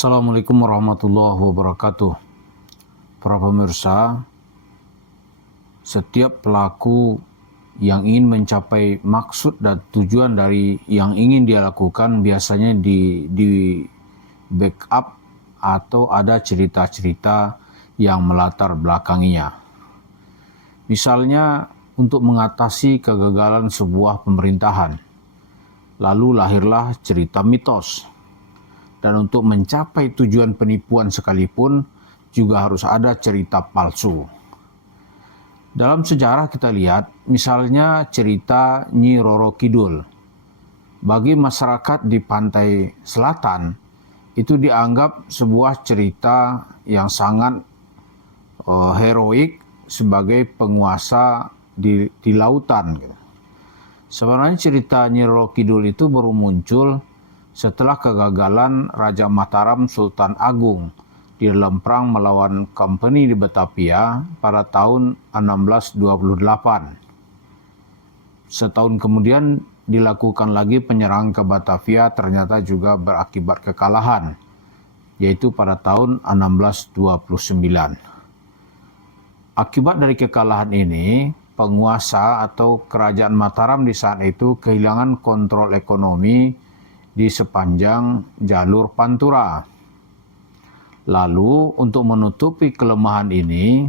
Assalamualaikum warahmatullahi wabarakatuh. Para pemirsa, setiap pelaku yang ingin mencapai maksud dan tujuan dari yang ingin dia lakukan biasanya di backup atau ada cerita-cerita yang melatar belakanginya. Misalnya untuk mengatasi kegagalan sebuah pemerintahan, lalu lahirlah cerita mitos. Dan untuk mencapai tujuan penipuan sekalipun juga harus ada cerita palsu. Dalam sejarah kita lihat misalnya cerita Nyi Roro Kidul. Bagi masyarakat di pantai selatan itu dianggap sebuah cerita yang sangat heroik sebagai penguasa di lautan. Sebenarnya cerita Nyi Roro Kidul itu baru muncul setelah kegagalan Raja Mataram Sultan Agung di dalam perang melawan Company di Batavia pada tahun 1628. Setahun kemudian dilakukan lagi penyerangan ke Batavia, ternyata juga berakibat kekalahan, yaitu pada tahun 1629. Akibat dari kekalahan ini, penguasa atau kerajaan Mataram di saat itu kehilangan kontrol ekonomi di sepanjang jalur Pantura. Lalu untuk menutupi kelemahan ini,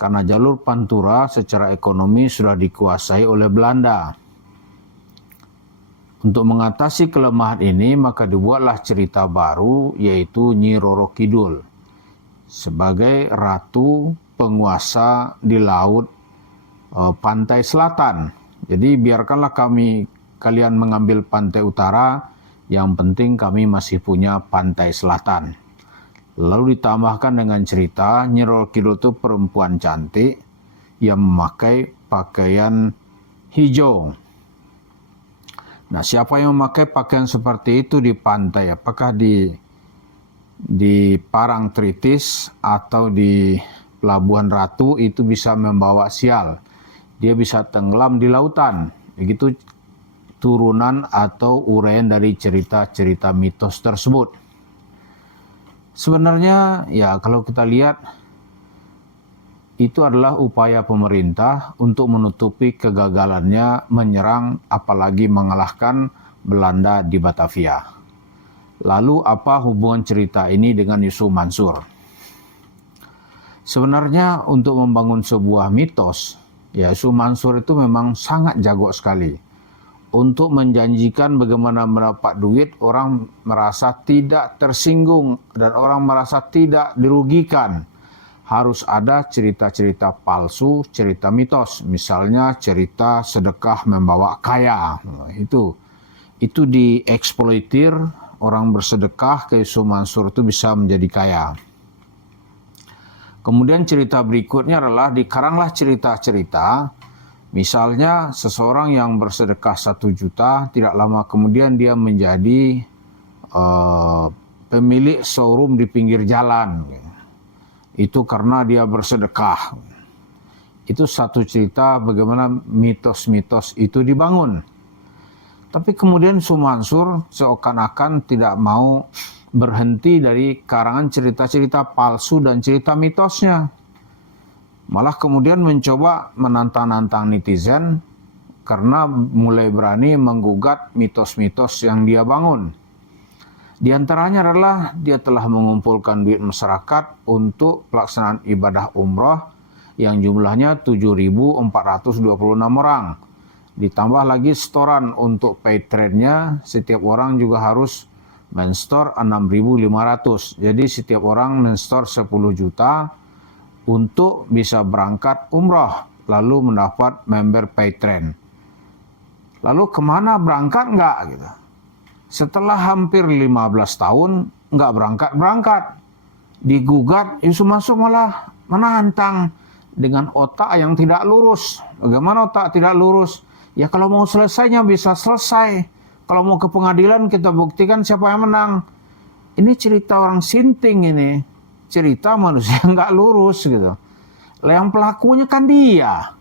karena jalur Pantura secara ekonomi sudah dikuasai oleh Belanda. Untuk mengatasi kelemahan ini, maka dibuatlah cerita baru, yaitu Nyi Roro Kidul sebagai ratu penguasa di laut pantai selatan. Jadi biarkanlah kalian mengambil pantai utara, yang penting kami masih punya pantai selatan. Lalu ditambahkan dengan cerita Nyi Roro Kidul itu perempuan cantik yang memakai pakaian hijau. Nah, siapa yang memakai pakaian seperti itu di pantai? Apakah di Parangtritis atau di Pelabuhan Ratu itu bisa membawa sial. Dia bisa tenggelam di lautan. Begitu turunan atau uraian dari cerita-cerita mitos tersebut. Sebenarnya ya kalau kita lihat itu adalah upaya pemerintah untuk menutupi kegagalannya menyerang apalagi mengalahkan Belanda di Batavia. Lalu apa hubungan cerita ini dengan Yusuf Mansur? Sebenarnya untuk membangun sebuah mitos, ya Yusuf Mansur itu memang sangat jago sekali. Untuk menjanjikan bagaimana mendapat duit, orang merasa tidak tersinggung dan orang merasa tidak dirugikan. Harus ada cerita-cerita palsu, cerita mitos. Misalnya cerita sedekah membawa kaya. Itu dieksploitir, orang bersedekah ke Yusuf Mansur itu bisa menjadi kaya. Kemudian cerita berikutnya adalah dikaranglah cerita-cerita. Misalnya seseorang yang bersedekah 1 juta, tidak lama kemudian dia menjadi pemilik showroom di pinggir jalan. Itu karena dia bersedekah. Itu satu cerita bagaimana mitos-mitos itu dibangun. Tapi kemudian Mansur seakan-akan tidak mau berhenti dari karangan cerita-cerita palsu dan cerita mitosnya. Malah kemudian mencoba menantang-nantang netizen karena mulai berani menggugat mitos-mitos yang dia bangun. Di antaranya adalah dia telah mengumpulkan duit masyarakat untuk pelaksanaan ibadah umrah yang jumlahnya 7.426 orang. Ditambah lagi setoran untuk pay trade-nya, setiap orang juga harus men-store 6.500. Jadi setiap orang men-store 10 juta untuk bisa berangkat umrah, lalu mendapat member pay trend. Lalu kemana berangkat enggak gitu. Setelah hampir 15 tahun enggak berangkat. Digugat, Yusuf Mansur malah menantang dengan otak yang tidak lurus. Bagaimana otak tidak lurus? Ya kalau mau selesainya bisa selesai. Kalau mau ke pengadilan kita buktikan siapa yang menang. Ini cerita orang sinting ini. Cerita manusia nggak lurus gitu. Yang pelakunya kan dia.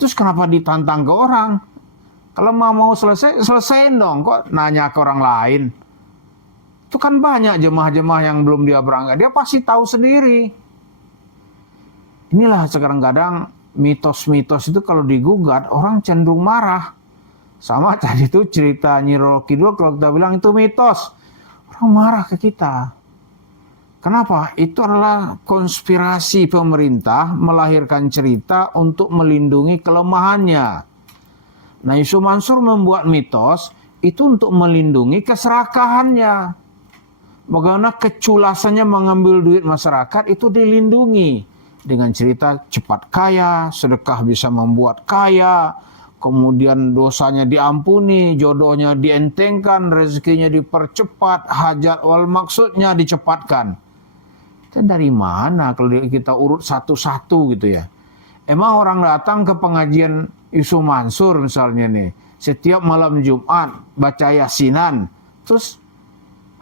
Terus kenapa ditantang ke orang? Kalau mau selesai, selesaiin dong. Kok nanya ke orang lain? Itu kan banyak jemaah-jemaah yang belum dia berangkat. Dia pasti tahu sendiri. Inilah kadang-kadang mitos-mitos itu kalau digugat, orang cenderung marah. Sama tadi itu cerita Nyi Roro Kidul, kalau kita bilang itu mitos, orang marah ke kita. Kenapa? Itu adalah konspirasi pemerintah melahirkan cerita untuk melindungi kelemahannya. Nah, Yusuf Mansur membuat mitos itu untuk melindungi keserakahannya. Bagaimana keculasannya mengambil duit masyarakat itu dilindungi. Dengan cerita cepat kaya, sedekah bisa membuat kaya, kemudian dosanya diampuni, jodohnya dientengkan, rezekinya dipercepat, hajat wal maksudnya dicepatkan. Itu dari mana kalau kita urut satu-satu gitu ya? Emang orang datang ke pengajian Yusuf Mansur misalnya nih, setiap malam Jumat baca yasinan, terus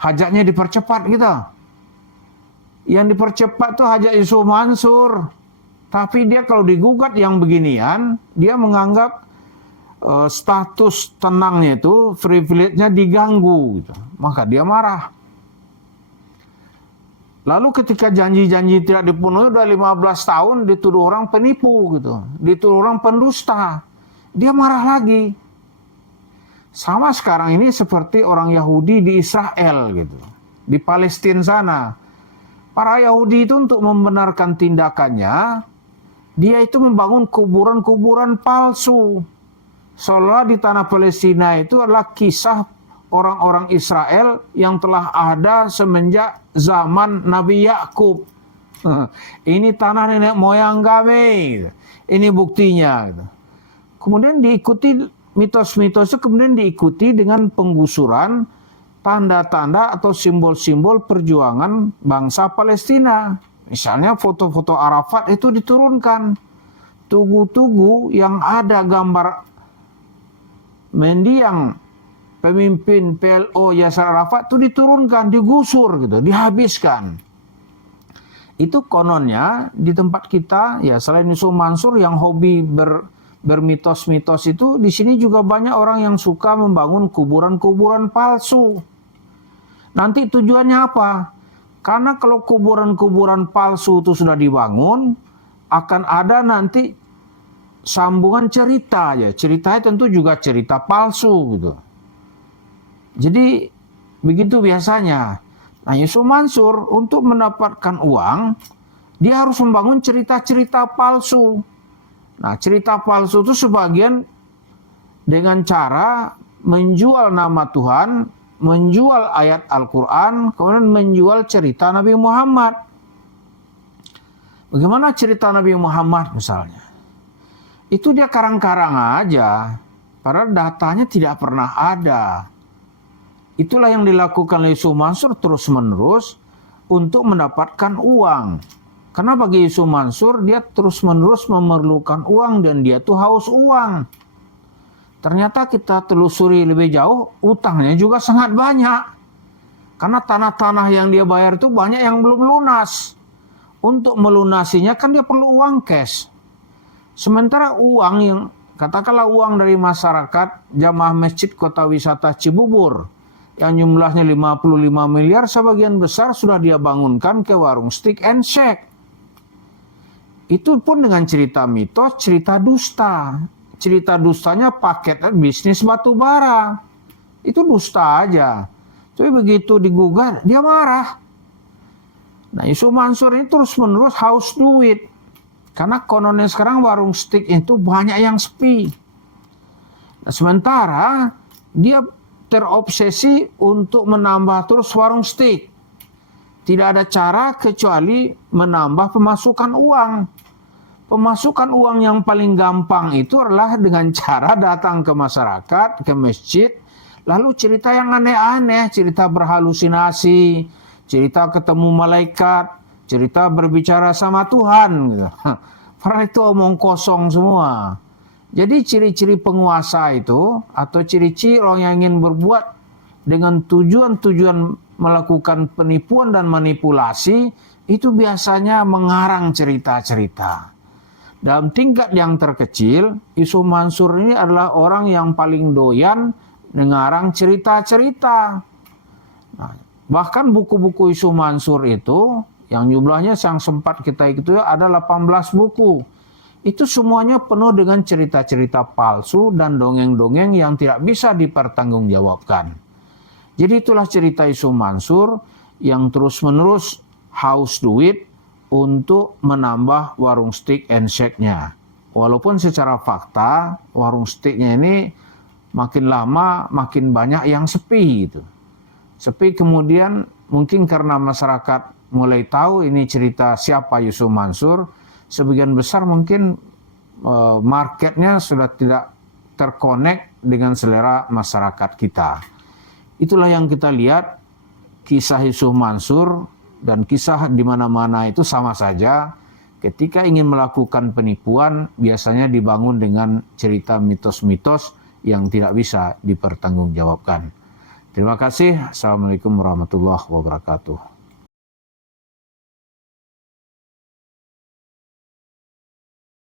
hajatnya dipercepat gitu. Yang dipercepat tuh hajat Yusuf Mansur. Tapi dia kalau digugat yang beginian, dia menganggap status tenangnya itu, privilege-nya diganggu gitu. Maka dia marah. Lalu ketika janji-janji tidak dipenuhi udah 15 tahun dituduh orang penipu gitu. Dituduh orang pendusta. Dia marah lagi. Sama sekarang ini seperti orang Yahudi di Israel gitu. Di Palestina sana. Para Yahudi itu untuk membenarkan tindakannya, dia itu membangun kuburan-kuburan palsu. Seolah di tanah Palestina itu adalah kisah orang-orang Israel yang telah ada semenjak zaman Nabi Yakub. Ini tanah nenek moyang kami. Ini buktinya. Kemudian diikuti mitos-mitos itu kemudian diikuti dengan penggusuran tanda-tanda atau simbol-simbol perjuangan bangsa Palestina. Misalnya foto-foto Arafat itu diturunkan. Tugu-tugu yang ada gambar mendiang pemimpin PLO Yasser Arafat itu diturunkan, digusur gitu, dihabiskan. Itu kononnya di tempat kita, ya selain Yusuf Mansur yang hobi bermitos-mitos itu, di sini juga banyak orang yang suka membangun kuburan-kuburan palsu. Nanti tujuannya apa? Karena kalau kuburan-kuburan palsu itu sudah dibangun, akan ada nanti sambungan cerita ya. Ceritanya tentu juga cerita palsu gitu. Jadi begitu biasanya. Nah, Yusuf Mansur untuk mendapatkan uang, dia harus membangun cerita-cerita palsu. Nah, cerita palsu itu sebagian dengan cara menjual nama Tuhan, menjual ayat Al-Quran, kemudian menjual cerita Nabi Muhammad. Bagaimana cerita Nabi Muhammad misalnya? Itu dia karang-karang aja, padahal datanya tidak pernah ada. Itulah yang dilakukan oleh Yusuf Mansur terus-menerus untuk mendapatkan uang. Karena bagi Yusuf Mansur, dia terus-menerus memerlukan uang dan dia tuh haus uang. Ternyata kita telusuri lebih jauh, utangnya juga sangat banyak. Karena tanah-tanah yang dia bayar itu banyak yang belum lunas. Untuk melunasinya kan dia perlu uang cash. Sementara uang yang, katakanlah uang dari masyarakat jamaah Masjid Kota Wisata Cibubur, yang jumlahnya 55 miliar, sebagian besar sudah dia bangunkan ke warung stick and shake. Itu pun dengan cerita mitos, cerita dusta. Cerita dustanya paket bisnis batu bara. Itu dusta aja. Tapi begitu digugat, dia marah. Nah, Yusuf Mansur ini terus-menerus haus duit. Karena kononnya sekarang warung stick itu banyak yang sepi. Nah, sementara dia terobsesi untuk menambah terus warung stick. Tidak ada cara kecuali menambah pemasukan uang. Pemasukan uang yang paling gampang itu adalah dengan cara datang ke masyarakat, ke masjid, lalu cerita yang aneh-aneh, cerita berhalusinasi, cerita ketemu malaikat, cerita berbicara sama Tuhan. Gitu. Padahal itu omong kosong semua. Jadi ciri-ciri penguasa itu, atau ciri-ciri orang yang ingin berbuat dengan tujuan-tujuan melakukan penipuan dan manipulasi, itu biasanya mengarang cerita-cerita. Dalam tingkat yang terkecil, Yusuf Mansur ini adalah orang yang paling doyan mengarang cerita-cerita. Nah, Bahkan buku-buku Yusuf Mansur itu, yang jumlahnya yang sempat kita ikuti ada 18 buku. Itu semuanya penuh dengan cerita-cerita palsu dan dongeng-dongeng yang tidak bisa dipertanggungjawabkan. Jadi itulah cerita Yusuf Mansur yang terus-menerus haus duit untuk menambah warung steak and shake-nya. Walaupun secara fakta warung steaknya ini makin lama makin banyak yang sepi gitu. Sepi kemudian mungkin karena masyarakat mulai tahu ini cerita siapa Yusuf Mansur, sebagian besar mungkin marketnya sudah tidak terkonek dengan selera masyarakat kita. Itulah yang kita lihat, kisah Yusuf Mansur dan kisah di mana-mana itu sama saja. Ketika ingin melakukan penipuan, biasanya dibangun dengan cerita mitos-mitos yang tidak bisa dipertanggungjawabkan. Terima kasih. Assalamualaikum warahmatullahi wabarakatuh.